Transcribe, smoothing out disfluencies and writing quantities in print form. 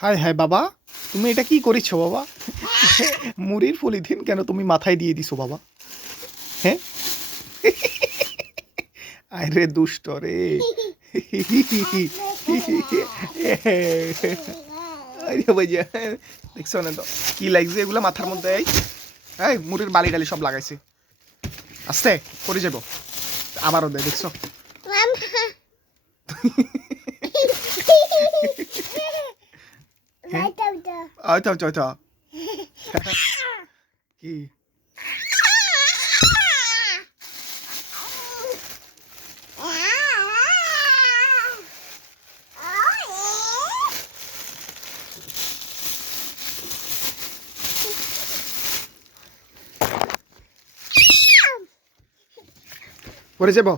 হায় হায় বাবা, তুমি এটা কি করেছো বাবা? মুড়ির পলিথিন কেন তুমি মাথায় দিয়ে দিছো বাবা? হ্যাঁ, আরে দুষ্ট রে। আরে ভাইয়া, দেখছো না তো কি লাগছে এগুলা মাথার মধ্যে? এই মুড়ির বালি টালি সব লাগাইছে। আস্তে পড়ে যাবো। আবারও দেয়, দেখছো? হ্যাঁ, আচ্ছা আচ্ছা আচ্ছা। কি পড়ে যাবো?